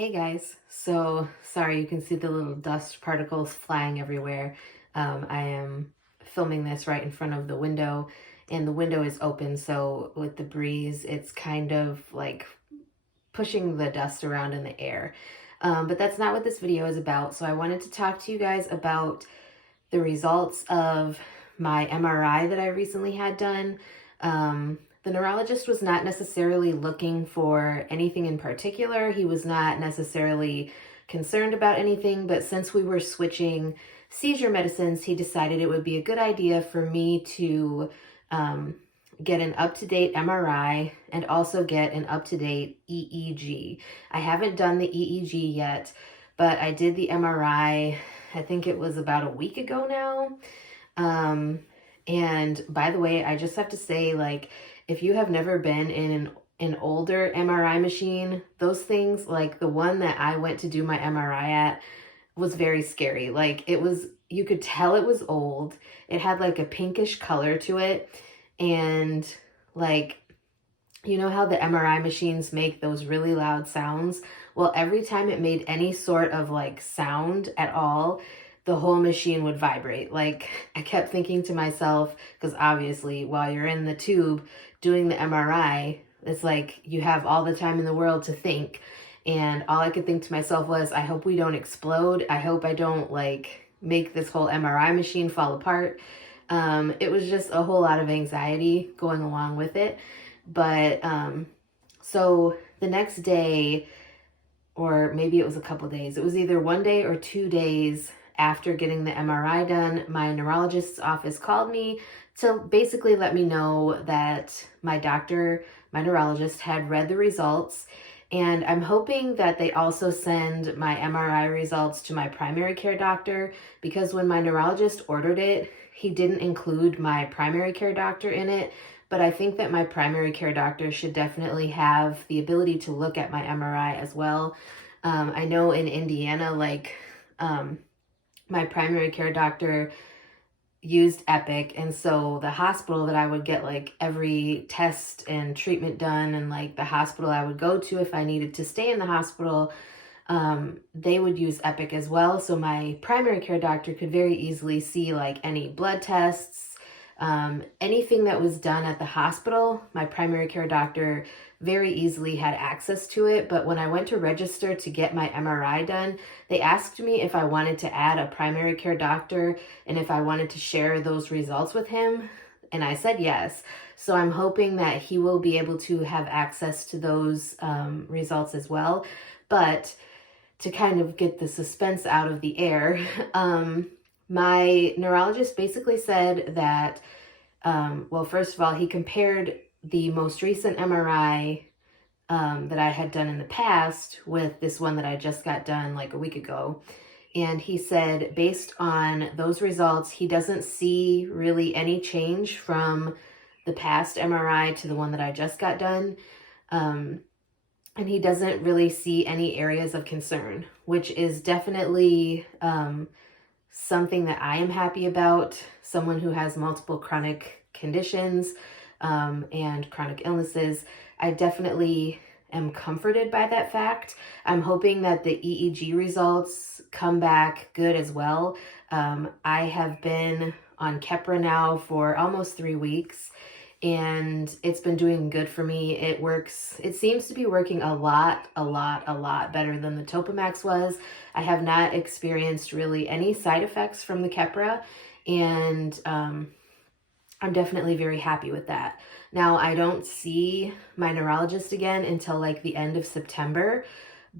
Hey guys, so sorry you can see the little dust particles flying everywhere. I am filming this right in front of the window and the window is open, so with the breeze it's kind of like pushing the dust around in the air. But that's not what this video is about. So I wanted to talk to you guys about the results of my MRI that I recently had done. The neurologist was not necessarily looking for anything in particular. He was not necessarily concerned about anything, but since we were switching seizure medicines, he decided it would be a good idea for me to get an up-to-date MRI and also get an up-to-date EEG. I haven't done the EEG yet, but I did the MRI, I think it was about a week ago now. And by the way, I just have to say, like, if you have never been in an older MRI machine, those things, like the one that I went to do my MRI at, was very scary. Like, it was, you could tell it was old. It had like a pinkish color to it. And like, you know how the MRI machines make those really loud sounds? Well, every time it made any sort of like sound at all, the whole machine would vibrate. Like, I kept thinking to myself, because obviously while you're in the tube doing the MRI, it's like you have all the time in the world to think. And all I could think to myself was, I hope we don't explode. I hope I don't like make this whole MRI machine fall apart. It was just a whole lot of anxiety going along with it. But so the next day, or maybe it was a couple days, it was either one day or 2 days after getting the MRI done, my neurologist's office called me to basically let me know that my doctor, my neurologist, had read the results. And I'm hoping that they also send my MRI results to my primary care doctor, because when my neurologist ordered it, he didn't include my primary care doctor in it. But I think that my primary care doctor should definitely have the ability to look at my MRI as well. I know in Indiana, like, my primary care doctor used Epic, and so the hospital that I would get like every test and treatment done, and like the hospital I would go to if I needed to stay in the hospital, they would use Epic as well. So my primary care doctor could very easily see like any blood tests, anything that was done at the hospital. My primary care doctor very easily had access to it. But when I went to register to get my MRI done, they asked me if I wanted to add a primary care doctor and if I wanted to share those results with him. And I said yes. So I'm hoping that he will be able to have access to those results as well. But to kind of get the suspense out of the air, my neurologist basically said that, well, first of all, he compared the most recent MRI that I had done in the past with this one that I just got done like a week ago. And he said, based on those results, he doesn't see really any change from the past MRI to the one that I just got done. And he doesn't really see any areas of concern, which is definitely something that I am happy about. Someone who has multiple chronic conditions and chronic illnesses, I definitely am comforted by that fact. I'm hoping that the EEG results come back good as well. I have been on Keppra now for almost 3 weeks, and it's been doing good for me. It works. It seems to be working a lot better than the Topamax was. I have not experienced really any side effects from the Keppra, and I'm definitely very happy with that. Now, I don't see my neurologist again until like the end of September,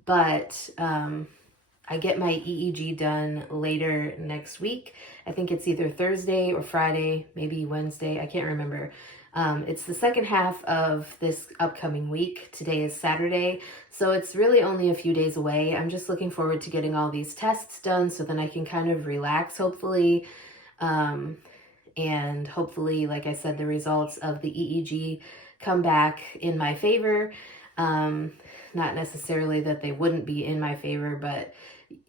but I get my EEG done later next week. I think it's either Thursday or Friday, maybe Wednesday. I can't remember. It's the second half of this upcoming week. Today is Saturday, so it's really only a few days away. I'm just looking forward to getting all these tests done so then I can kind of relax, hopefully. And hopefully, like I said, the results of the EEG come back in my favor. Not necessarily that they wouldn't be in my favor, but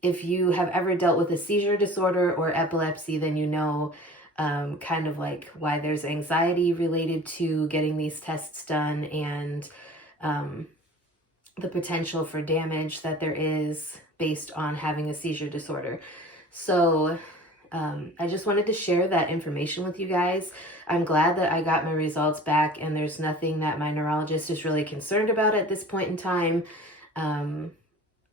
if you have ever dealt with a seizure disorder or epilepsy, then you know kind of like why there's anxiety related to getting these tests done. And the potential for damage that there is based on having a seizure disorder. So I just wanted to share that information with you guys. I'm glad that I got my results back and there's nothing that my neurologist is really concerned about at this point in time.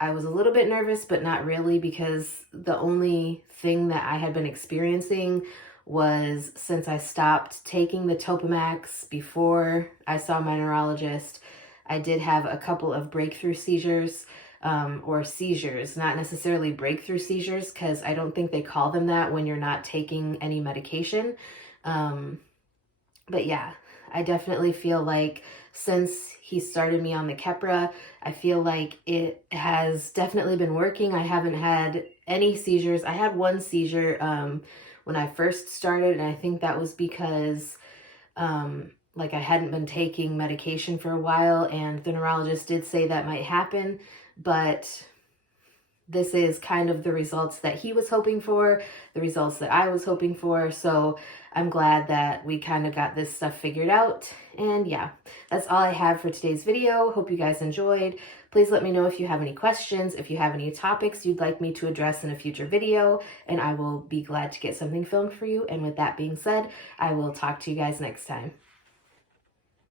I was a little bit nervous, but not really, because the only thing that I had been experiencing was, since I stopped taking the Topamax before I saw my neurologist, I did have a couple of breakthrough seizures, or seizures, not necessarily breakthrough seizures, because I don't think they call them that when you're not taking any medication. But yeah, I definitely feel like since he started me on the Keppra, I feel like it has definitely been working. I haven't had any seizures. I had one seizure when I first started, and I think that was because like I hadn't been taking medication for a while, and the neurologist did say that might happen, but this is kind of the results that he was hoping for, the results that I was hoping for. So I'm glad that we kind of got this stuff figured out. And yeah, that's all I have for today's video. Hope you guys enjoyed. Please let me know if you have any questions, if you have any topics you'd like me to address in a future video, and I will be glad to get something filmed for you. And with that being said, I will talk to you guys next time.